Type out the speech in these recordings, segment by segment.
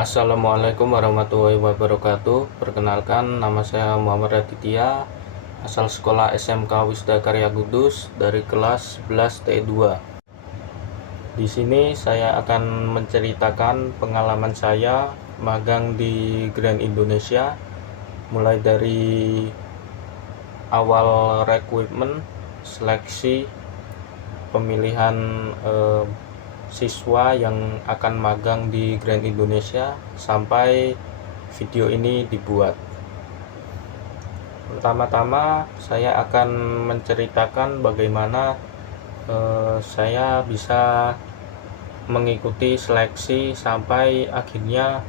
Assalamualaikum warahmatullahi wabarakatuh. Perkenalkan, nama saya Muhammad Raditya, asal sekolah SMK Wisda Karya Kudus dari kelas 11 T2. Di sini saya akan menceritakan pengalaman saya magang di Grand Indonesia, mulai dari awal rekrutmen, seleksi, pemilihan siswa yang akan magang di Grand Indonesia sampai video ini dibuat. Pertama-tama saya akan menceritakan bagaimana saya bisa mengikuti seleksi sampai akhirnya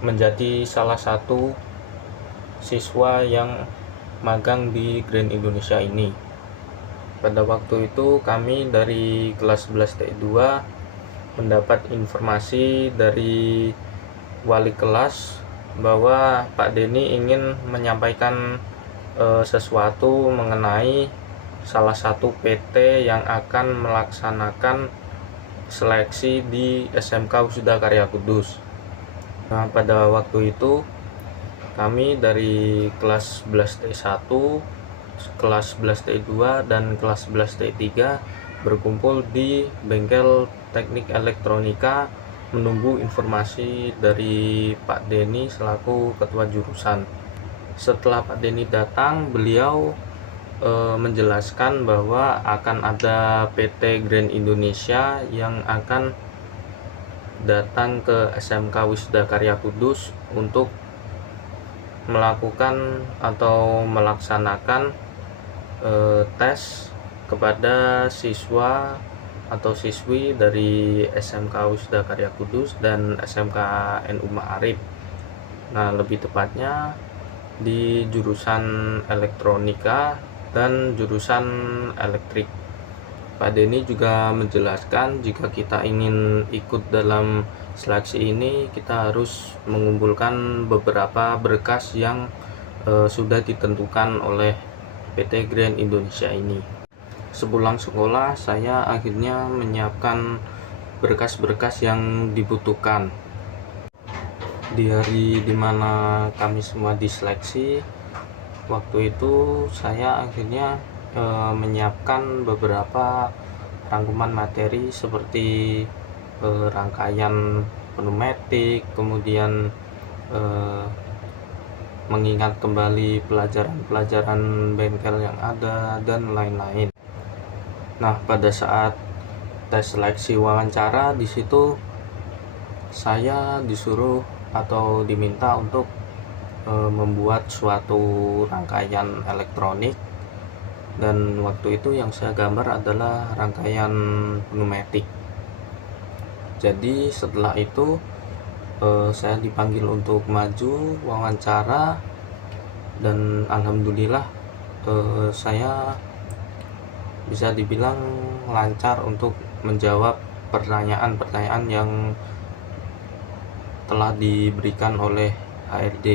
menjadi salah satu siswa yang magang di Grand Indonesia ini. Pada waktu itu kami dari kelas 11 T2 mendapat informasi dari wali kelas bahwa Pak Denny ingin menyampaikan sesuatu mengenai salah satu PT yang akan melaksanakan seleksi di SMK Wisda Karya Kudus. Nah, pada waktu itu kami dari kelas 11 T1, kelas 11 T2 dan kelas 11 T3 berkumpul di bengkel teknik elektronika menunggu informasi dari Pak Denny selaku ketua jurusan. Setelah Pak Denny datang, beliau menjelaskan bahwa akan ada PT Grand Indonesia yang akan datang ke SMK Wisda Karya Kudus untuk melakukan atau melaksanakan tes kepada siswa atau siswi dari SMK Wisda Karya Kudus dan SMK NU Ma'arif. Nah, lebih tepatnya di jurusan elektronika dan jurusan elektrik. Pak Denny juga menjelaskan jika kita ingin ikut dalam seleksi ini, kita harus mengumpulkan beberapa berkas yang sudah ditentukan oleh PT Grand Indonesia ini. Sepulang sekolah, saya akhirnya menyiapkan berkas-berkas yang dibutuhkan. Di hari dimana kami semua diseleksi, waktu itu saya akhirnya menyiapkan beberapa rangkuman materi seperti rangkaian pneumatik, kemudian mengingat kembali pelajaran-pelajaran bengkel yang ada, dan lain-lain. Nah, pada saat tes seleksi wawancara, di situ saya disuruh atau diminta untuk membuat suatu rangkaian elektronik, dan waktu itu yang saya gambar adalah rangkaian pneumatik. Jadi setelah itu saya dipanggil untuk maju wawancara, dan alhamdulillah saya bisa dibilang lancar untuk menjawab pertanyaan-pertanyaan yang telah diberikan oleh HRD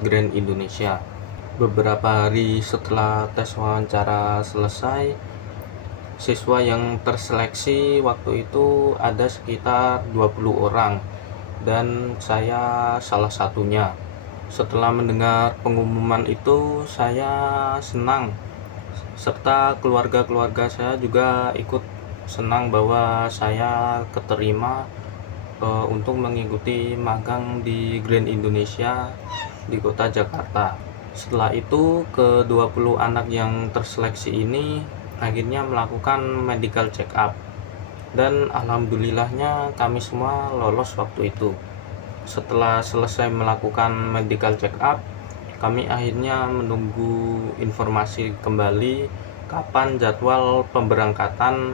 Grand Indonesia. Beberapa hari setelah tes wawancara selesai, siswa yang terseleksi waktu itu ada sekitar 20 orang, dan saya salah satunya. Setelah mendengar pengumuman itu, saya senang, serta keluarga-keluarga saya juga ikut senang bahwa saya keterima untuk mengikuti magang di Grand Indonesia di kota Jakarta. Setelah itu, ke-20 anak yang terseleksi ini akhirnya melakukan medical check up, dan alhamdulillahnya kami semua lolos waktu itu. Setelah selesai melakukan medical check up, kami akhirnya menunggu informasi kembali kapan jadwal pemberangkatan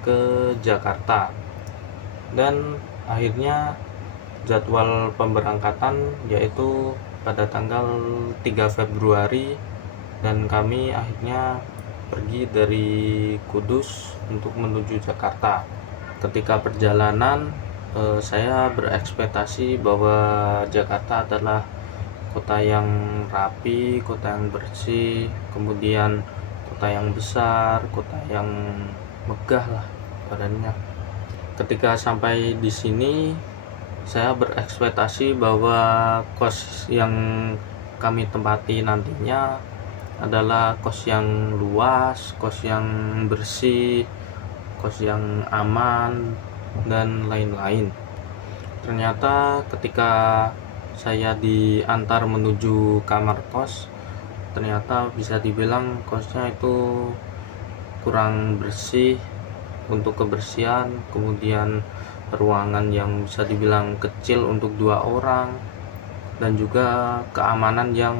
ke Jakarta. Dan akhirnya jadwal pemberangkatan yaitu pada tanggal 3 Februari, dan kami akhirnya pergi dari Kudus untuk menuju Jakarta. Ketika perjalanan, saya berekspektasi bahwa Jakarta adalah kota yang rapi, kota yang bersih, kemudian kota yang besar, kota yang megah lah badannya. Ketika sampai di sini, Saya berekspektasi bahwa kos yang kami tempati nantinya adalah kos yang luas, kos yang bersih, kos yang aman, dan lain-lain. Ternyata ketika saya diantar menuju kamar kos, ternyata bisa dibilang kosnya itu kurang bersih untuk kebersihan, kemudian ruangan yang bisa dibilang kecil untuk 2 orang, dan juga keamanan yang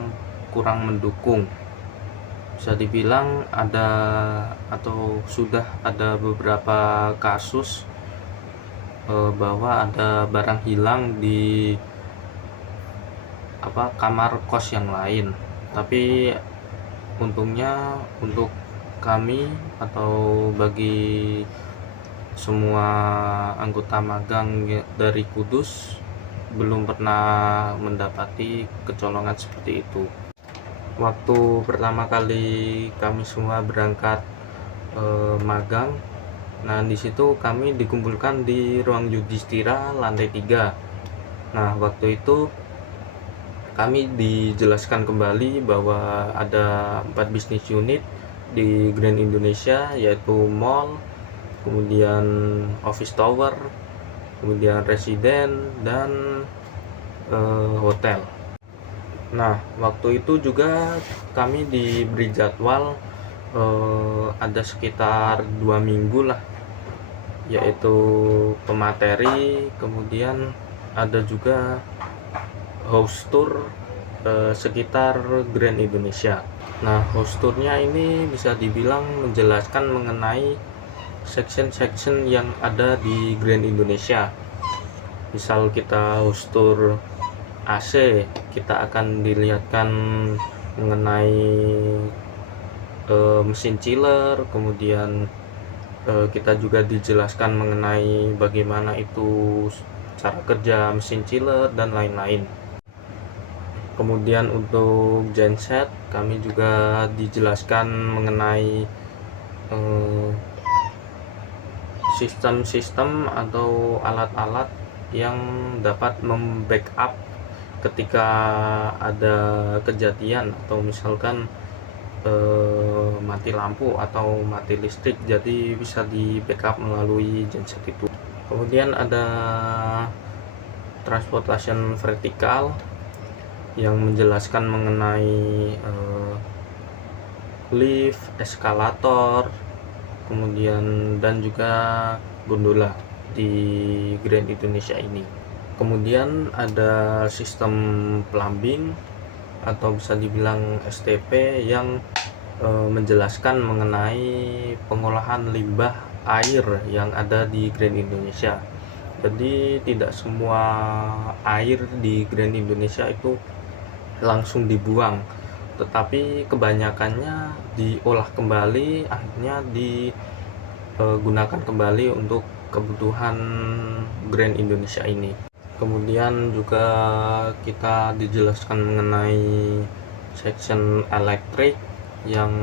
kurang mendukung. Bisa dibilang ada atau sudah ada beberapa kasus bahwa ada barang hilang di kamar kos yang lain. Tapi untungnya untuk kami atau bagi semua anggota magang dari Kudus belum pernah mendapati kecolongan seperti itu. Waktu pertama kali kami semua berangkat magang, nah di situ kami dikumpulkan di ruang Yudhistira lantai 3. Nah waktu itu kami dijelaskan kembali bahwa ada 4 bisnis unit di Grand Indonesia, yaitu mall, kemudian office tower, kemudian residen, dan hotel. Nah waktu itu juga kami diberi jadwal ada sekitar 2 minggu lah, yaitu pemateri, kemudian ada juga house tour sekitar Grand Indonesia. Nah house tournya ini bisa dibilang menjelaskan mengenai section-section yang ada di Grand Indonesia. Misal kita house tour AC, kita akan dilihatkan mengenai mesin chiller, kemudian kita juga dijelaskan mengenai bagaimana itu cara kerja mesin chiller dan lain-lain. Kemudian untuk genset kami juga dijelaskan mengenai sistem-sistem atau alat-alat yang dapat membackup ketika ada kejadian atau misalkan mati lampu atau mati listrik, jadi bisa di backup melalui genset itu. Kemudian ada transportation vertikal yang menjelaskan mengenai lift, eskalator, kemudian dan juga gondola di Grand Indonesia ini. Kemudian ada sistem plumbing atau bisa dibilang STP yang menjelaskan mengenai pengolahan limbah air yang ada di Grand Indonesia. Jadi tidak semua air di Grand Indonesia itu langsung dibuang, tetapi kebanyakannya diolah kembali, akhirnya digunakan kembali untuk kebutuhan Grand Indonesia ini. Kemudian juga kita dijelaskan mengenai section elektrik yang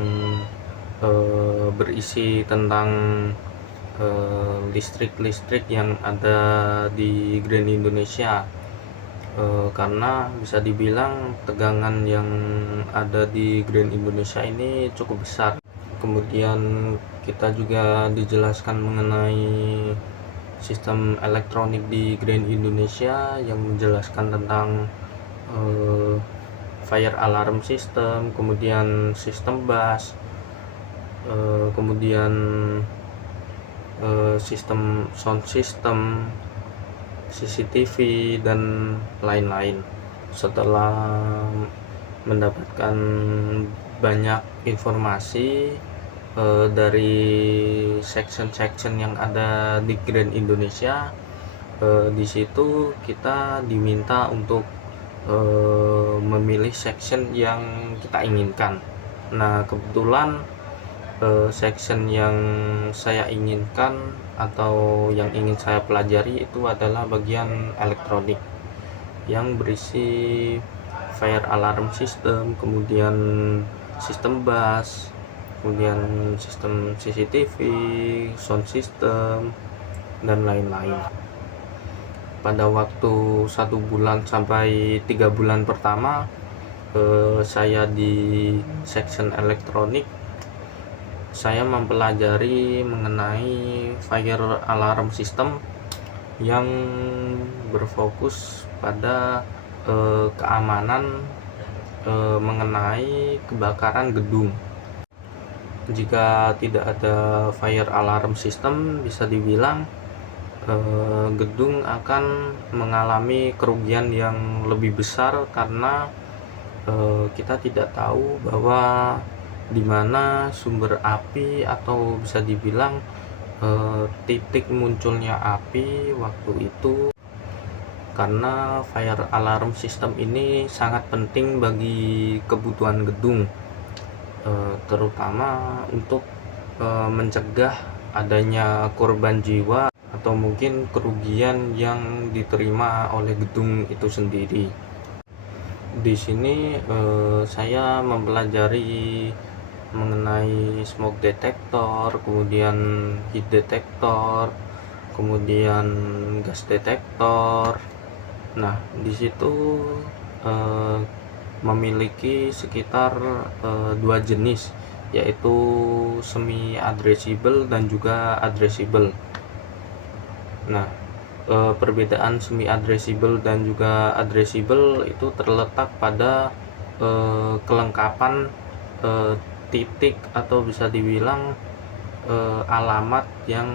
berisi tentang listrik-listrik yang ada di Grand Indonesia, karena bisa dibilang tegangan yang ada di Grand Indonesia ini cukup besar. Kemudian kita juga dijelaskan mengenai sistem elektronik di Grand Indonesia yang menjelaskan tentang fire alarm system, kemudian sistem bus, kemudian sistem sound system, CCTV, dan lain-lain. Setelah mendapatkan banyak informasi dari section-section yang ada di Grand Indonesia, di situ kita diminta untuk memilih section yang kita inginkan. Nah kebetulan section yang saya inginkan atau yang ingin saya pelajari itu adalah bagian elektronik yang berisi fire alarm system, kemudian sistem bus, kemudian sistem CCTV, sound system, dan lain-lain. pada waktu 1 bulan sampai 3 bulan pertama saya di section elektronik, saya mempelajari mengenai fire alarm system yang berfokus pada keamanan mengenai kebakaran gedung. Jika tidak ada fire alarm system, bisa dibilang gedung akan mengalami kerugian yang lebih besar karena kita tidak tahu bahwa di mana sumber api atau bisa dibilang titik munculnya api waktu itu, karena fire alarm system ini sangat penting bagi kebutuhan gedung, terutama untuk mencegah adanya korban jiwa atau mungkin kerugian yang diterima oleh gedung itu sendiri. Di sini saya mempelajari mengenai smoke detector, kemudian heat detector, kemudian gas detector. Nah, di situ memiliki sekitar 2 jenis, yaitu semi addressable dan juga addressable. Nah, perbedaan semi addressable dan juga addressable itu terletak pada kelengkapan titik atau bisa dibilang alamat yang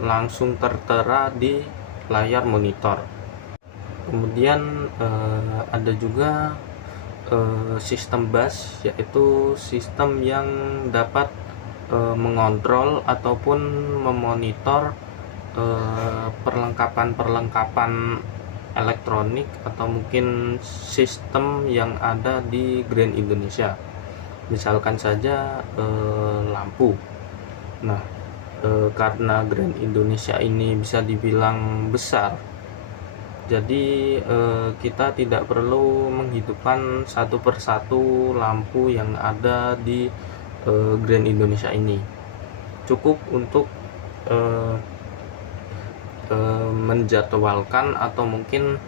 langsung tertera di layar monitor. Kemudian ada juga sistem bus, yaitu sistem yang dapat mengontrol ataupun memonitor perlengkapan elektronik atau mungkin sistem yang ada di Grand Indonesia. Misalkan saja lampu. Nah, karena Grand Indonesia ini bisa dibilang besar, jadi kita tidak perlu menghidupkan satu persatu lampu yang ada di Grand Indonesia ini. Cukup untuk menjadwalkan atau mungkin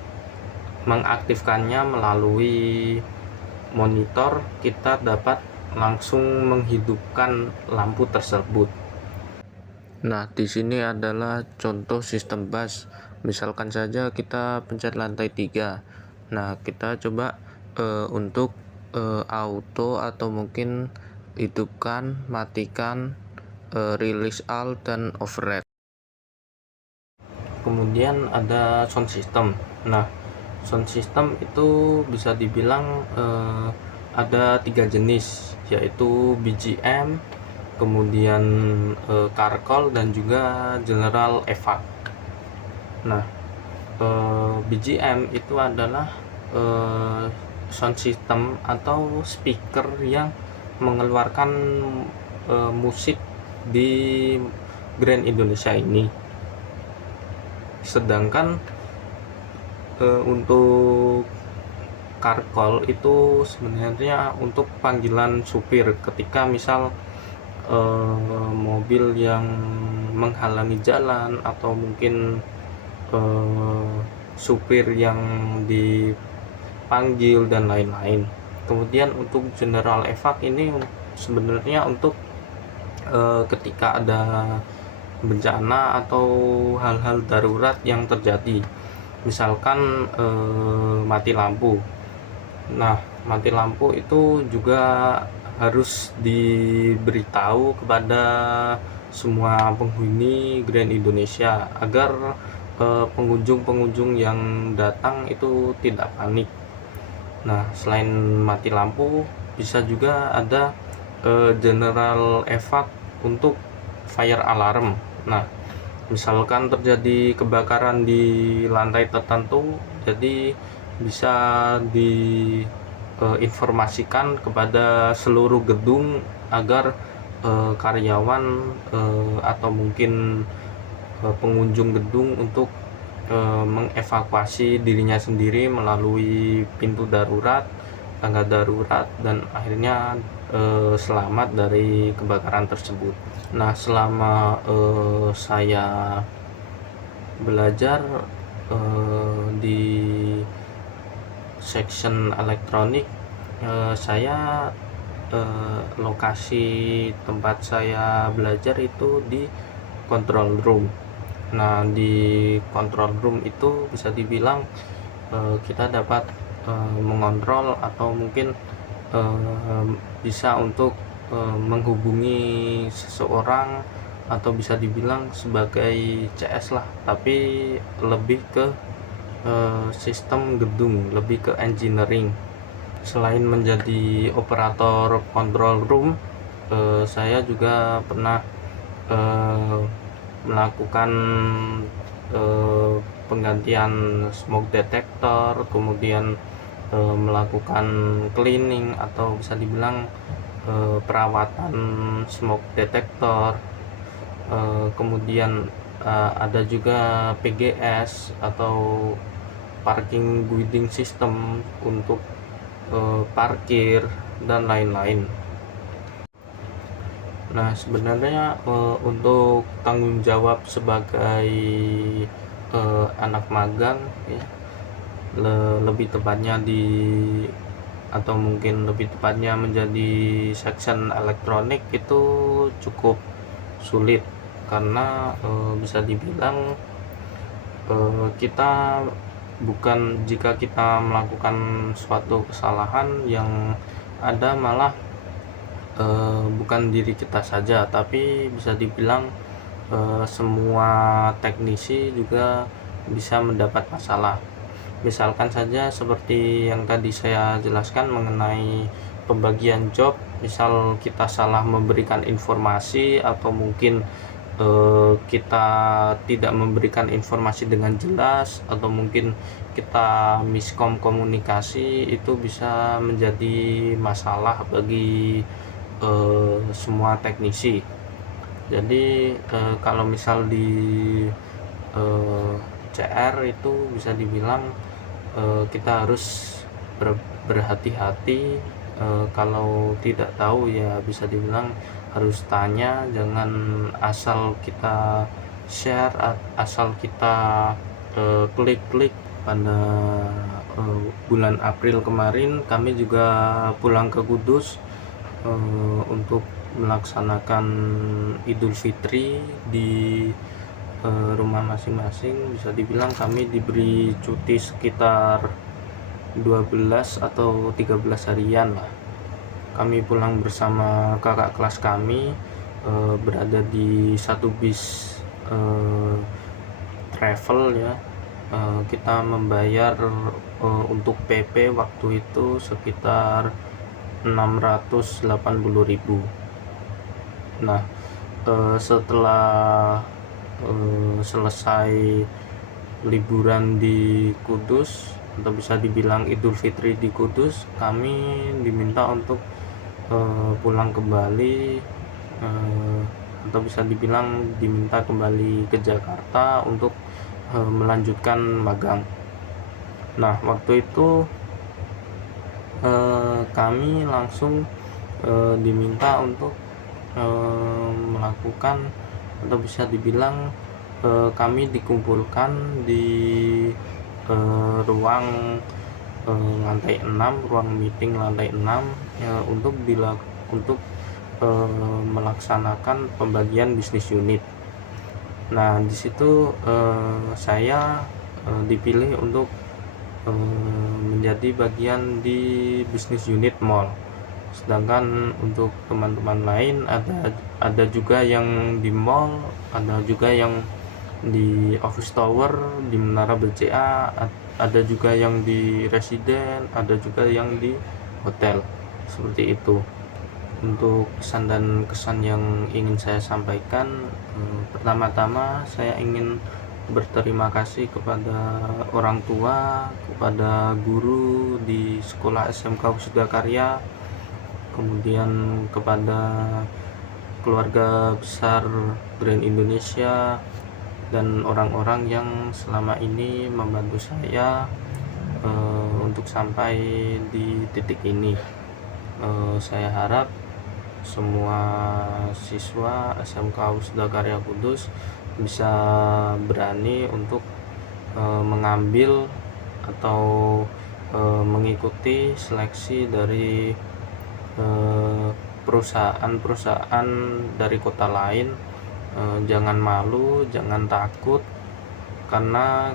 mengaktifkannya melalui monitor, kita dapat langsung menghidupkan lampu tersebut. Nah, di sini adalah contoh sistem bus. Misalkan saja kita pencet lantai 3. Nah, kita coba untuk auto atau mungkin hidupkan, matikan, release all dan override. Kemudian ada sound system. Nah, sound system itu bisa dibilang ada 3 jenis, yaitu BGM, kemudian carcall dan juga general evac. Nah, BGM itu adalah sound system atau speaker yang mengeluarkan musik di Grand Indonesia ini. Sedangkan untuk carcall itu sebenarnya untuk panggilan supir ketika misal mobil yang menghalangi jalan atau mungkin supir yang dipanggil dan lain-lain. Kemudian untuk general evac ini sebenarnya untuk ketika ada bencana atau hal-hal darurat yang terjadi, misalkan mati lampu. Nah, mati lampu itu juga harus diberitahu kepada semua penghuni Grand Indonesia agar pengunjung-pengunjung yang datang itu tidak panik. Nah, selain mati lampu, bisa juga ada general evac untuk fire alarm. Nah, misalkan terjadi kebakaran di lantai tertentu, jadi bisa diinformasikan kepada seluruh gedung agar karyawan atau mungkin pengunjung gedung untuk mengevakuasi dirinya sendiri melalui pintu darurat, tangga darurat, dan akhirnya selamat dari kebakaran tersebut. Nah, selama saya belajar di section elektronik, saya lokasi tempat saya belajar itu di control room. Nah, di control room itu bisa dibilang kita dapat mengontrol atau mungkin bisa untuk menghubungi seseorang, atau bisa dibilang sebagai CS lah, tapi lebih ke sistem gedung, lebih ke engineering. Selain menjadi operator control room, saya juga pernah melakukan penggantian smoke detector, kemudian melakukan cleaning atau bisa dibilang perawatan smoke detector, kemudian ada juga PGS atau parking guiding system untuk parkir dan lain-lain. Nah, sebenarnya untuk tanggung jawab sebagai anak magang ya, lebih tepatnya atau mungkin lebih tepatnya menjadi section elektronik itu cukup sulit, karena bisa dibilang kita jika kita melakukan suatu kesalahan yang ada malah bukan diri kita saja, tapi bisa dibilang semua teknisi juga bisa mendapat masalah. Misalkan saja seperti yang tadi saya jelaskan mengenai pembagian job, misal kita salah memberikan informasi atau mungkin kita tidak memberikan informasi dengan jelas, atau mungkin kita miskom komunikasi, itu bisa menjadi masalah bagi semua teknisi. Jadi kalau misal di CR itu bisa dibilang kita harus berhati-hati. Kalau tidak tahu ya bisa dibilang harus tanya, jangan asal kita share, asal kita klik-klik. Pada bulan April kemarin kami juga pulang ke Kudus untuk melaksanakan Idul Fitri di rumah masing-masing. Bisa dibilang kami diberi cuti sekitar 12 atau 13 harian lah. Kami pulang bersama kakak kelas kami, berada di satu bis travel ya. Kita membayar untuk PP waktu itu sekitar 680.000. Nah, setelah selesai liburan di Kudus, atau bisa dibilang Idul Fitri di Kudus, kami diminta untuk pulang kembali, atau bisa dibilang diminta kembali ke Jakarta untuk melanjutkan magang. Nah, waktu itu kami langsung diminta untuk melakukan, atau bisa dibilang kami dikumpulkan di ruang lantai 6, ruang meeting lantai 6 ya, untuk melaksanakan pembagian bisnis unit. Nah, di situ saya dipilih untuk menjadi bagian di bisnis unit mall. Sedangkan untuk teman-teman lain ada juga yang di mall, ada juga yang di office tower, di Menara BCA, ada juga yang di residen, ada juga yang di hotel. Seperti itu. Untuk pesan dan kesan yang ingin saya sampaikan, pertama-tama saya ingin berterima kasih kepada orang tua, kepada guru di sekolah SMK Wisuda Karya, kemudian kepada keluarga besar Grand Indonesia, dan orang-orang yang selama ini membantu saya untuk sampai di titik ini. Saya harap semua siswa SMK Wisuda Karya Kudus bisa berani untuk mengambil atau mengikuti seleksi dari perusahaan-perusahaan dari kota lain. Jangan malu, jangan takut, karena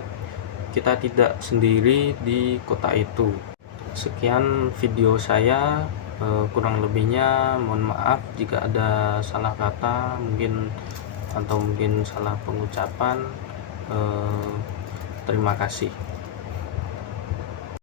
kita tidak sendiri di kota itu. Sekian video saya, kurang lebihnya mohon maaf jika ada salah kata mungkin salah pengucapan. Terima kasih.